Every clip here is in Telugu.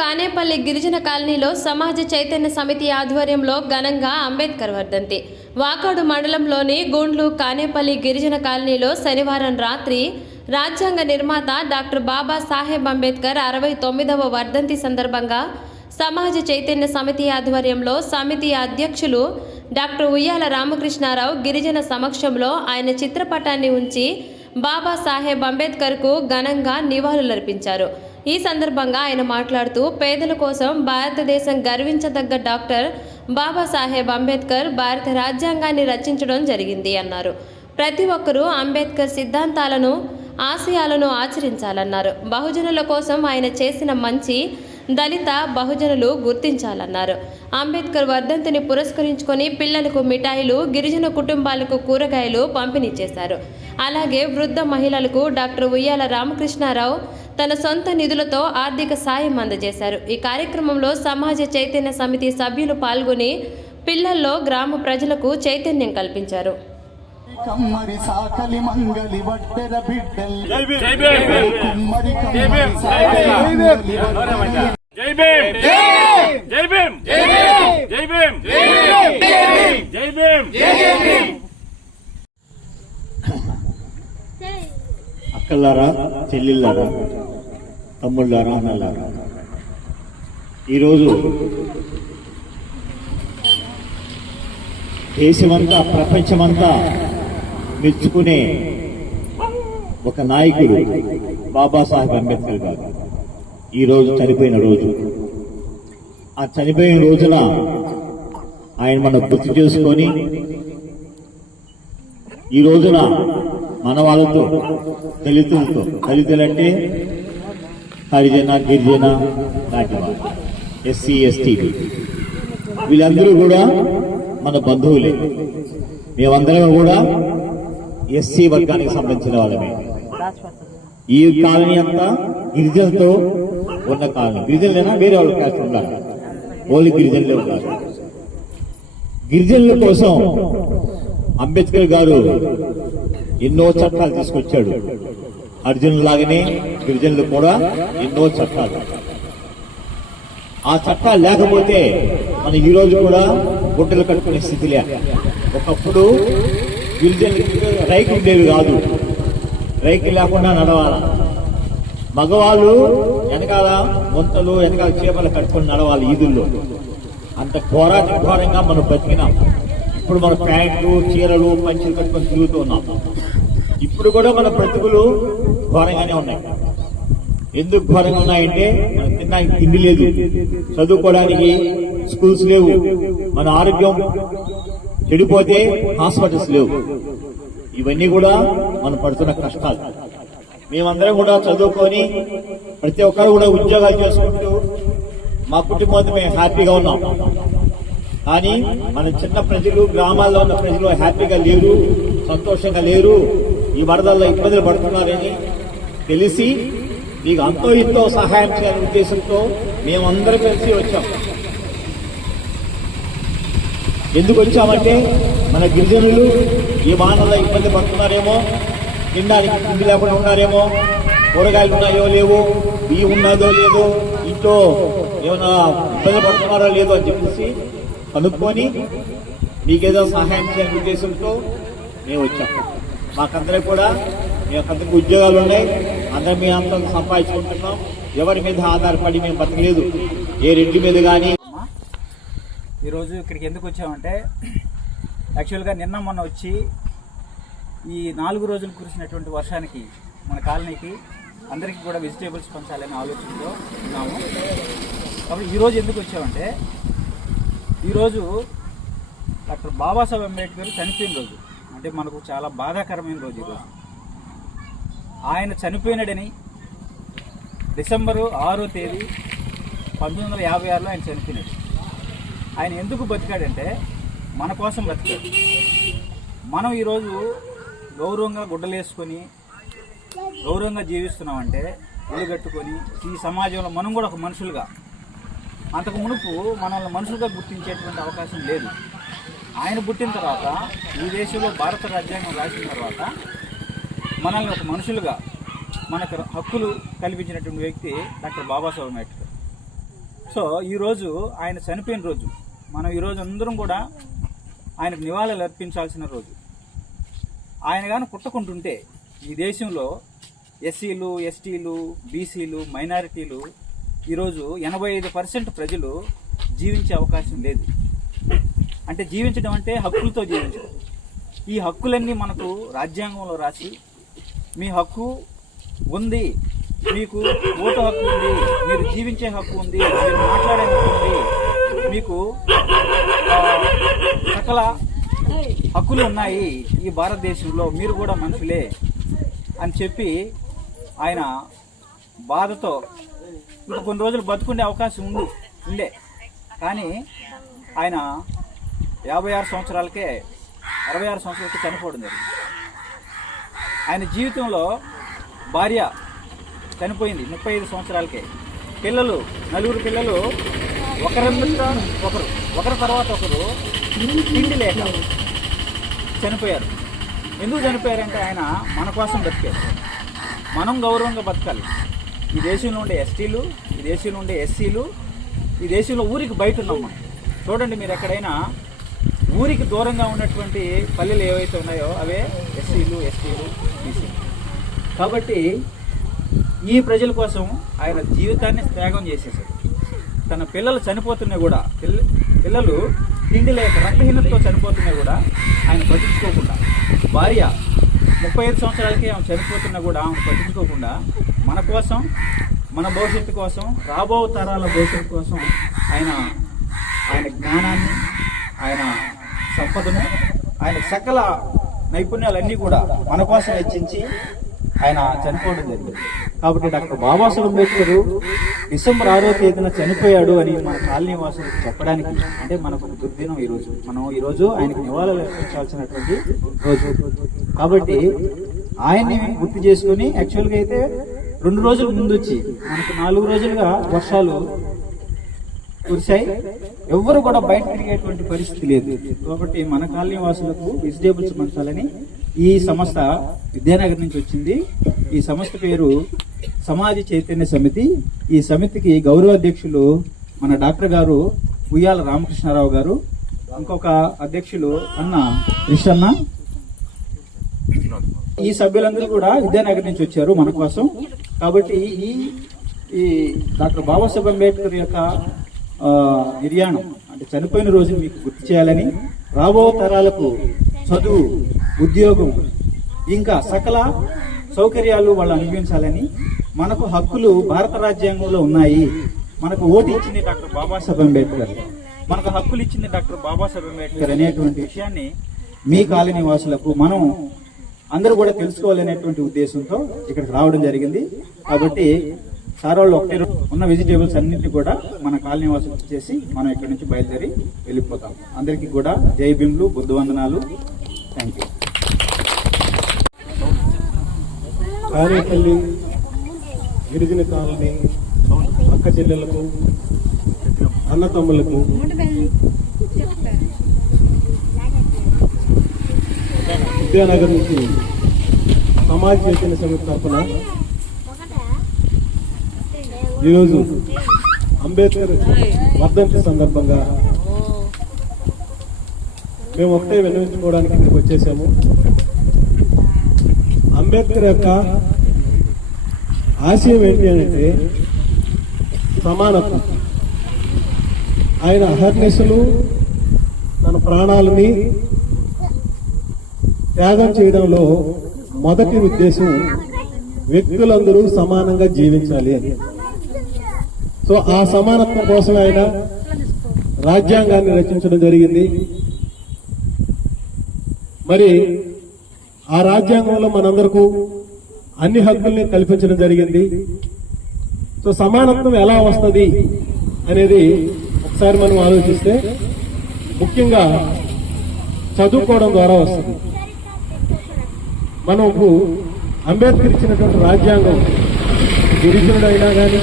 కానేపల్లి గిరిజన కాలనీలో సమాజ చైతన్య సమితి ఆధ్వర్యంలో ఘనంగా అంబేద్కర్ వర్ధంతి. వాకాడు మండలంలోని గూండ్లు కానేపల్లి గిరిజన కాలనీలో శనివారం రాత్రి రాజ్యాంగ నిర్మాత డాక్టర్ బాబా సాహెబ్ అంబేద్కర్ అరవై తొమ్మిదవ వర్ధంతి సందర్భంగా సమాజ చైతన్య సమితి ఆధ్వర్యంలో సమితి అధ్యక్షులు డాక్టర్ ఉయ్యాల రామకృష్ణారావు గిరిజన సమక్షంలో ఆయన చిత్రపటాన్ని ఉంచి బాబాసాహెబ్ అంబేద్కర్కు ఘనంగా నివాళులర్పించారు. ఈ సందర్భంగా ఆయన మాట్లాడుతూ పేదల కోసం భారతదేశం గర్వించదగ్గ డాక్టర్ బాబాసాహెబ్ అంబేద్కర్ భారత రాజ్యాంగాన్ని రచించడం జరిగింది అన్నారు. ప్రతి ఒక్కరూ అంబేద్కర్ సిద్ధాంతాలను ఆశయాలను ఆచరించాలన్నారు. బహుజనుల కోసం ఆయన చేసిన మంచి దళిత బహుజనులు గుర్తించాలన్నారు. అంబేద్కర్ వర్ధంతిని పురస్కరించుకొని పిల్లలకు మిఠాయిలు గిరిజన కుటుంబాలకు కూరగాయలు పంపిణీ చేశారు. అలాగే వృద్ధ మహిళలకు డాక్టర్ ఉయ్యాల రామకృష్ణారావు తన సొంత నిధులతో ఆర్థిక సాయం అందజేశారు. ఈ కార్యక్రమంలో సమాజ చైతన్య సమితి సభ్యులు పాల్గొని పిల్లల్లో గ్రామ ప్రజలకు చైతన్యం కల్పించారు. కమ్మరి సాకలి మంగలి వడ్డెర బిడ్డల్. కుమ్మరి జై కమ్మరి సాకలి మంగలి జై భీమ్ జై భీమ్ జై భీమ్ జై భీమ్ అక్కలారా చెల్లిళ్ళారా తమ్ముళ్ళారా అన్నలారా ఈరోజు దేశమంతా ప్రపంచమంతా మెచ్చుకునే ఒక నాయకుడు బాబాసాహెబ్ అంబేద్కర్ గారు ఈరోజు చనిపోయిన రోజు. ఆ చనిపోయిన రోజున ఆయన మనం గుర్తు చేసుకొని ఈ రోజున మన వాళ్ళతో దళితులతో దళితులంటే హరిజన గిరిజన లాంటి వాళ్ళు ఎస్సీ ఎస్టీ వీళ్ళందరూ కూడా మన బంధువులే. మేమందరం కూడా ఎస్సీ వర్గానికి సంబంధించిన వాళ్ళమే. ఈ కాలనీ అంతా గిరిజనులతో ఉన్న కాలనీ గిరిజనులైనా వేరే వాళ్ళ క్యాస్ట్ ఉండాలి. ఓన్లీ గిరిజనులే ఉండాలి. గిరిజనుల కోసం అంబేద్కర్ గారు ఎన్నో చట్టాలు తీసుకొచ్చాడు. అర్జునుల లాగానే గిరిజనులు కూడా ఎన్నో చట్టాలు. ఆ చట్టాలు లేకపోతే మన ఈ కూడా గుడ్డలు కట్టుకునే స్థితి లే. ఒకప్పుడు గిరిజనులకి రైకి ఉండేవి కాదు. రైకి లేకుండా నడవాలా? మగవాళ్ళు వెనకాల ముంతలు వెనకాల చేపలు కట్టుకొని నడవాలి ఈదుల్లో. అంత ఘోరాతి ఘోరంగా మనం బతికినాం ఇప్పుడు మన ప్యాంట్లు చీరలు పంచులు కట్టుకొని తిరుగుతూ ఉన్నాం. ఇప్పుడు కూడా మన బ్రతుకులు ఘోరంగానే ఉన్నాయి. ఎందుకు ఘోరంగా ఉన్నాయంటే మనం తినడానికి తిండి లేదు. చదువుకోవడానికి స్కూల్స్ లేవు. మన ఆరోగ్యం చెడిపోతే హాస్పిటల్స్ లేవు. ఇవన్నీ కూడా మనం పడుతున్న కష్టాలు. మేమందరం కూడా చదువుకొని ప్రతి ఒక్కరు కూడా ఉద్యోగాలు చేసుకుంటూ మా కుటుంబంతో మేము హ్యాపీగా ఉన్నాం. కానీ మన చిన్న ప్రజలు గ్రామాల్లో ఉన్న ప్రజలు హ్యాపీగా లేరు సంతోషంగా లేరు ఈ వరదల్లో ఇబ్బందులు పడుతున్నారని తెలిసి మీకు అంతో ఇంతో సహాయం చేయాలనే ఉద్దేశంతో మేమందరం కలిసి వచ్చాం. ఎందుకు వచ్చామంటే మన గిరిజనులు ఈ వానల్లో ఇబ్బంది పడుతున్నారేమో తినడానికి తిండి లేకుండా ఉన్నారేమో? కూరగాయలు ఉన్నాయో లేవో? బియ్యం ఉన్నదో లేదో? ఇంట్లో ఏమైనా ఇబ్బంది పడుతున్నారో లేదో అని చెప్పేసి కనుక్కొని మీకేదో సహాయం చేయాలనే ఉద్దేశంతో మేము వచ్చాం. మాకందరికి కూడా మేకందరికి ఉద్యోగాలు ఉన్నాయి. అందరం మీ అంతా సంపాదించుకుంటున్నాం. ఎవరి మీద ఆధారపడి మేము బతకలేదు. ఏ రెడ్డి మీద కానీ ఈరోజు ఇక్కడికి ఎందుకు వచ్చామంటే యాక్చువల్గా నిన్న మొన్న వచ్చి ఈ నాలుగు రోజులు కురిసినటువంటి వర్షానికి మన కాలనీకి అందరికీ కూడా వెజిటేబుల్స్ పంచాలనే ఆలోచనతో ఉన్నాము. కాబట్టి ఈరోజు ఎందుకు వచ్చామంటే ఈరోజు డాక్టర్ బాబాసాహెబ్ అంబేద్కర్ చనిపోయిన రోజు. అంటే మనకు చాలా బాధాకరమైన రోజు ఈరోజు ఆయన చనిపోయినాడని డిసెంబరు ఆరో తేదీ పంతొమ్మిది వందల యాభై ఆరులో ఆయన చనిపోయినాడు. ఆయన ఎందుకు బతికాడంటే మన కోసం బతికాడు. మనం ఈరోజు గౌరవంగా గుడ్డలేసుకొని గౌరవంగా జీవిస్తున్నామంటే ఇల్లు కట్టుకొని ఈ సమాజంలో మనం కూడా ఒక మనుషులుగా అంతకు మునుపు మనల్ని మనుషులుగా గుర్తించేటువంటి అవకాశం లేదు. ఆయన పుట్టిన తర్వాత ఈ దేశంలో భారత రాజ్యాంగం రాసిన తర్వాత మనల్ని ఒక మనుషులుగా మనకు హక్కులు కల్పించినటువంటి వ్యక్తి డాక్టర్ బాబాసాహెబ్ అంబేద్కర్. సో ఈరోజు ఆయన చనిపోయిన రోజు మనం ఈరోజు అందరం కూడా ఆయనకు నివాళులు అర్పించాల్సిన రోజు. ఆయన కానీ పుట్టకుంటుంటే ఈ దేశంలో ఎస్సీలు ఎస్టీలు బీసీలు మైనారిటీలు ఈరోజు ఎనభై ఐదు పర్సెంట్ ప్రజలు జీవించే అవకాశం లేదు. అంటే జీవించడం అంటే హక్కులతో జీవించడం. ఈ హక్కులన్నీ మనకు రాజ్యాంగంలో రాసి మీ హక్కు ఉంది మీకు ఓటు హక్కు ఉంది మీరు జీవించే హక్కు ఉంది మీరు మాట్లాడే హక్కు ఉంది మీకు సకల హక్కులు ఉన్నాయి ఈ భారతదేశంలో మీరు కూడా మనుషులే అని చెప్పి ఆయన బాధతో ఇంకా కొన్ని రోజులు బతుకునే అవకాశం ఉంది ఉండే. కానీ ఆయన యాభై ఆరు సంవత్సరాలకే అరవై ఆరు సంవత్సరాలకి చనిపోవడం జరిగింది. ఆయన జీవితంలో భార్య చనిపోయింది ముప్పై ఐదు సంవత్సరాలకే. పిల్లలు నలుగురు పిల్లలు ఒకరి ఒకరు. ఒకరి తర్వాత ఒకరు తిండి లేక చనిపోయారు. ఎందుకు చనిపోయారంటే ఆయన మన కోసం బతికారు. మనం గౌరవంగా బతకాలి. ఈ దేశంలో ఉండే ఎస్టీలు ఈ దేశంలో ఉండే ఎస్సీలు ఈ దేశంలో ఊరికి బయట ఉన్నాం మనం. చూడండి మీరు ఎక్కడైనా ఊరికి దూరంగా ఉన్నటువంటి పల్లెలు ఏవైతే ఉన్నాయో అవే ఎస్సీలు ఎస్టీలు బీసీలు. కాబట్టి ఈ ప్రజల కోసం ఆయన జీవితాన్ని త్యాగం చేసేసాడు తన పిల్లలు చనిపోతున్నా కూడా పిల్ల పిల్లలు తిండి లేక రక్తహీనతతో చనిపోతున్నా కూడా ఆయన పట్టించుకోకుండా భార్య ముప్పై ఐదు సంవత్సరాలకి ఆమె చనిపోతున్నా కూడా ఆమె పట్టించుకోకుండా మన కోసం మన భవిష్యత్తు కోసం రాబో తరాల భవిష్యత్తు కోసం ఆయన ఆయన జ్ఞానాన్ని ఆయన సంపదను ఆయన సకల నైపుణ్యాలన్నీ కూడా మన కోసం వెచ్చించి ఆయన చనిపోవడం జరిగింది. కాబట్టి డాక్టర్ బాబాసాహెబ్ అంబేద్కర్ డిసెంబర్ ఆరో తేదీన చనిపోయాడు అని మన కాలనీ వాసులకు చెప్పడానికి అంటే మనకు దుర్దినం ఈ రోజు. మనం ఈరోజు ఆయనకు నివాళులు అర్పించాల్సినటువంటి రోజు. కాబట్టి ఆయన్ని గుర్తు చేసుకుని యాక్చువల్గా అయితే రెండు రోజుల ముందు వచ్చి మనకు నాలుగు రోజులుగా వర్షాలు కురిశాయి. ఎవ్వరు కూడా బయట తిరిగేటువంటి పరిస్థితి లేదు. కాబట్టి మన కాలనీ వాసులకు వెజిటేబుల్స్ పంచాలని ఈ సంస్థ విద్యానగర్ నుంచి వచ్చింది. ఈ సంస్థ పేరు సమాజ చైతన్య సమితి. ఈ సమితికి గౌరవ అధ్యక్షులు మన డాక్టర్ గారు ఉయ్యాల రామకృష్ణారావు గారు. ఇంకొక అధ్యక్షులు అన్న కృష్ణన్న ఈ సభ్యులందరూ కూడా విద్యానగర్ నుంచి వచ్చారు మన కోసం. కాబట్టి ఈ ఈ డాక్టర్ బాబాసాహెబ్ అంబేద్కర్ యొక్క నిర్యాణం అంటే చనిపోయిన రోజు మీకు గుర్తు చేయాలని రాబో తరాలకు చదువు ఉద్యోగం ఇంకా సకల సౌకర్యాలు వాళ్ళు అనుభవించాలని మనకు హక్కులు భారత రాజ్యాంగంలో ఉన్నాయి. మనకు ఓటు ఇచ్చింది డాక్టర్ బాబాసాహెబ్ అంబేద్కర్. మనకు హక్కులు ఇచ్చింది డాక్టర్ బాబాసాహెబ్ అంబేద్కర్ అనేటువంటి విషయాన్ని మీ కాలనీ వాసులకు మనం అందరూ కూడా తెలుసుకోవాలనేటువంటి ఉద్దేశంతో ఇక్కడికి రావడం జరిగింది. కాబట్టి సార్ వాళ్ళు ఒకటే ఉన్న వెజిటేబుల్స్ అన్నింటినీ కూడా మన కాలనీ వాసులకు చేసి మనం ఇక్కడి నుంచి బయలుదేరి వెళ్ళిపోతాం. అందరికీ కూడా జై భీమ్లు బుద్ధవందనాలు. థ్యాంక్ యూ కారేపల్లి గిరిజన కాలనీ అక్క చెల్లెలకు అన్నతమ్ములకు. విద్యానగర్ నుంచి సమాజ్ చైతన్య సమితి తరఫున ఈరోజు అంబేద్కర్ వర్ధంతి సందర్భంగా మేము ఒకటే విన్నవించుకోవడానికి ఇక్కడికి వచ్చేసాము. అంబేద్కర్ యొక్క ఆశయం ఏంటి అంటే సమానత్వం. ఆయన అహర్నిశలు తన ప్రాణాలని త్యాగం చేయడంలో మొదటి ఉద్దేశం వ్యక్తులందరూ సమానంగా జీవించాలి అని. సో ఆ సమానత్వం కోసం ఆయన రాజ్యాంగాన్ని రచించడం జరిగింది. మరి ఆ రాజ్యాంగంలో మనందరకు అన్ని హక్కుల్ని కల్పించడం జరిగింది. సో సమానత్వం ఎలా వస్తుంది అనేది ఒకసారి మనం ఆలోచిస్తే ముఖ్యంగా చదువుకోవడం ద్వారా వస్తుంది. మనకు అంబేద్కర్ ఇచ్చినటువంటి రాజ్యాంగం గిరిజనుడైనా కానీ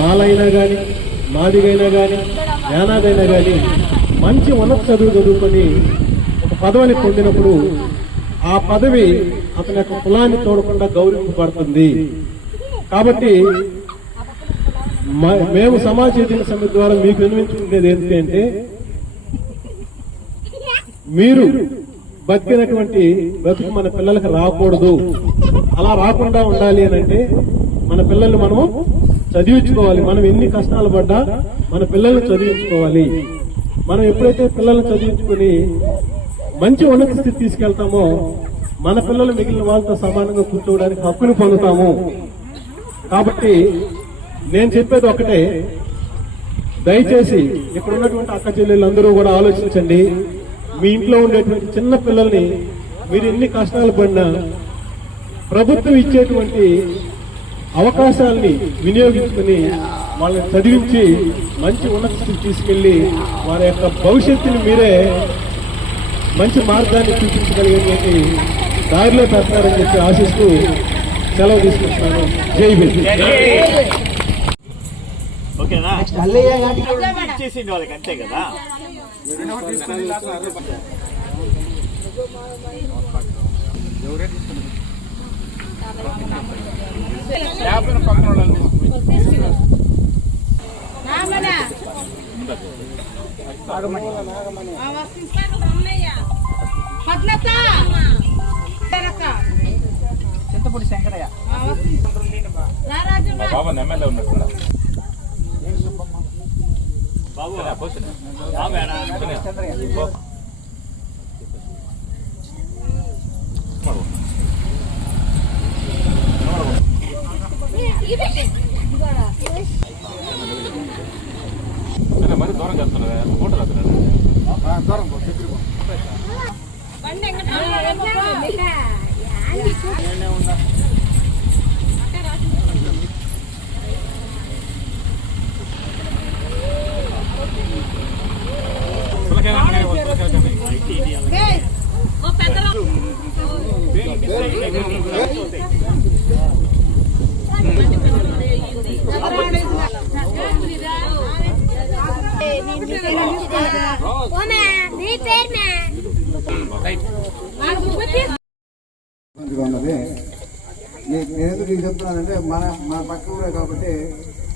మాలైనా కానీ మాదిగైనా కానీ యానాదైనా కానీ మంచి ఉన్నత చదువు చదువుకొని ఒక పదవిని పొందినప్పుడు ఆ పదవి అతని యొక్క కులాన్ని చూడకుండా గౌరవింపబడుతుంది. కాబట్టి మ- మేము సమాజ చైతన్య సమితి ద్వారా మీకు వినిపించుకునేది ఏంటంటే మీరు బతికినటువంటి బతుకు మన పిల్లలకు రాకూడదు. అలా రాకుండా ఉండాలి అని అంటే మన పిల్లల్ని మనము చదివించుకోవాలి. మనం ఎన్ని కష్టాలు పడ్డా మన పిల్లల్ని చదివించుకోవాలి. మనం ఎప్పుడైతే పిల్లల్ని చదివించుకుని మంచి ఉన్నత స్థితి తీసుకెళ్తామో మన పిల్లలు మిగిలిన వాళ్ళతో సమానంగా కూర్చోవడానికి హక్కును పొందుతాము. కాబట్టి నేను చెప్పేది ఒకటే దయచేసి ఇక్కడ ఉన్నటువంటి అక్క చెల్లెళ్ళందరూ కూడా ఆలోచించండి. మీ ఇంట్లో ఉండేటువంటి చిన్న పిల్లల్ని మీరు ఎన్ని కష్టాలు పడినా ప్రభుత్వం ఇచ్చేటువంటి అవకాశాలని వినియోగించుకుని వాళ్ళని చదివించి మంచి ఉన్నత స్థితి తీసుకెళ్ళి వారి యొక్క భవిష్యత్తుని మీరే మంచి మార్గాన్ని చూపించగలిగేటువంటి దారిలో పెడతారని చెప్పి ఆశిస్తూ సెలవు తీసుకుంటున్నాను. జై హింద్. అంతే కదా? చింతపూడి శంకరయ్య. బాబా ఎమ్మెల్యే ఉన్నట్టు బాబు ఆ మేడం. చంద్రయ్య. మరి దూరం చేస్తున్నారు ఫోటో రాస్తున్నారు నీ పేరు ఉన్నది నే- నేను ఎందుకు మీకు చెప్తున్నానంటే మన మన పక్క ఊరే కాబట్టి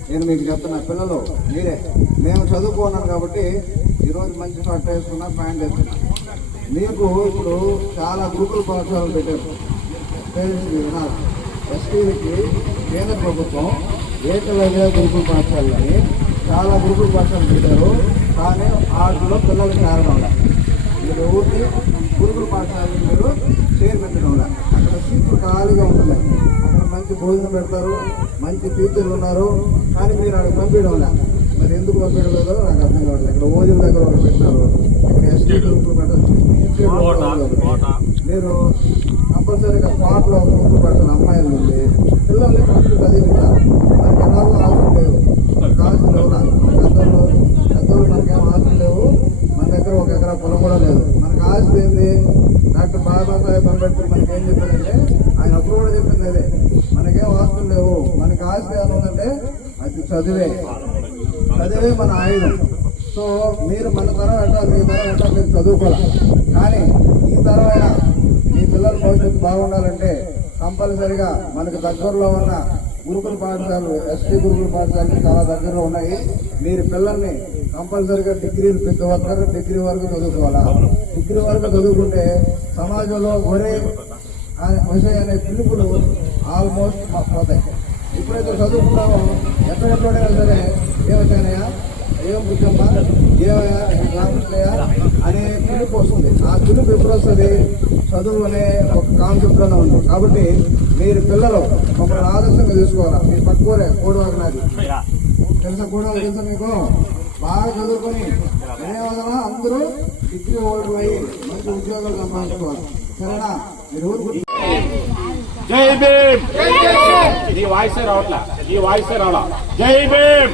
నేను మీకు చెప్తున్నా పిల్లలు మీరే. మేము చదువుకున్నాను కాబట్టి ఈరోజు మంచి షర్ట్ వేసుకున్నా ప్యాంట్ వేసుకున్నా. మీకు ఇప్పుడు చాలా గురుకుల పాఠశాలలు పెట్టారు. పేరెంట్స్ వినాలి. ఎస్టీలకి కేంద్ర ప్రభుత్వం ఏకలవ్య గురుకుల పాఠశాలని చాలా గురుకుల పాఠశాలలు పెట్టారు. కానీ వాటిలో పిల్లలకి కారణం మీరు ఊరికి గురుకుల పాఠశాలకు మీరు వల్ల అక్కడ సీట్లు ఖాళీగా ఉంటున్నాయి. అక్కడ మంచి భోజనం పెడతారు మంచి టీచర్లు ఉన్నారు కానీ మీరు అక్కడ పంపించడం మరి ఎందుకు పంపించడం లేదో నాకు అర్థం కావట్లేదు. ఇక్కడ ఓజుల దగ్గర ఒకటి పెట్టినారు. ఇక్కడ ఎస్టీ గ్రూపులు పెట్టారు. మీరు కంపల్సరీగా స్పాట్లో ఒక గ్రూప్ పెట్టిన అమ్మాయిలు ఉంది పిల్లల్ని ఫస్ట్ చదివించాలి మనకి ఎలాగో ఆస్తులు లేవు మనకి ఆస్తులు లేవు పెద్దలు పెద్దలు మనకేం ఆస్తులు లేవు మన దగ్గర ఒక ఎకరా పొలం కూడా లేదు మనకు ఆస్తి ఏంది డాక్టర్ బాబాసాహెబ్ అంబేద్కర్ మనకి ఏం చెప్పారంటే ఆయన అప్పుడు కూడా చెప్పింది అదే మనకేం ఆస్తులు లేవు మనకి ఆస్తి ఏమైనా ఉందంటే అది చదివే చదివే మన ఆయుధం సో మీరు మన తరం ఎట్లా మీ తరం ఎట్లా మీరు చదువుకోవాలి కానీ ఈ తరమైనా మీ పిల్లల భవిష్యత్తు బాగుండాలంటే కంపల్సరిగా మనకు దగ్గరలో ఉన్న గురుకుల పాఠశాలలు ఎస్టీ గురుకుల పాఠశాలలు చాలా దగ్గరలో ఉన్నాయి. మీరు పిల్లల్ని కంపల్సరిగా డిగ్రీలు ప్రతి ఒక్కరు డిగ్రీ వరకు చదువుకోవాలా? డిగ్రీ వరకు చదువుకుంటే సమాజంలో ఒరే అనే విషయం అనే పిలుపులు ఆల్మోస్ట్ మాకు పోతాయి. ఎప్పుడైతే చదువుకున్నామో ఎక్కడెక్కడైనా సరే ఏమవుతాయనయా ఏం బుద్ధమ్మా ఏమయ్యా రామకృష్ణయ్య అనే పిలుపు వస్తుంది ఆ పిలుపు ఎప్పుడు వస్తుంది చదువు అనే ఒక కాన్సెప్ట్లోనే ఉంది. కాబట్టి మీరు పిల్లలు ఒక ఆదర్శంగా తీసుకోవాలా మీ పక్కూరే కోడివాక నాది తెలుసా కోడివాక తెలుసా మీకు? బాగా చదువుకొని ధన్యవాదాలు. అందరూ డిగ్రీ హోల్డర్ అయ్యి మంచి ఉద్యోగాలు సంపాదించుకోవాలి. సరేనా? మీరు ఊరు జై భీమ్! నీ వాయిస్ రావట్లా? నీ వాయిస్ రావలా? జై భీమ్!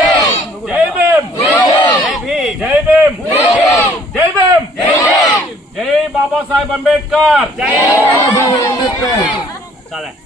బాబాసాహెబ్ అంబేద్కర్ బాబాసాహెబ్ అంబేద్కర్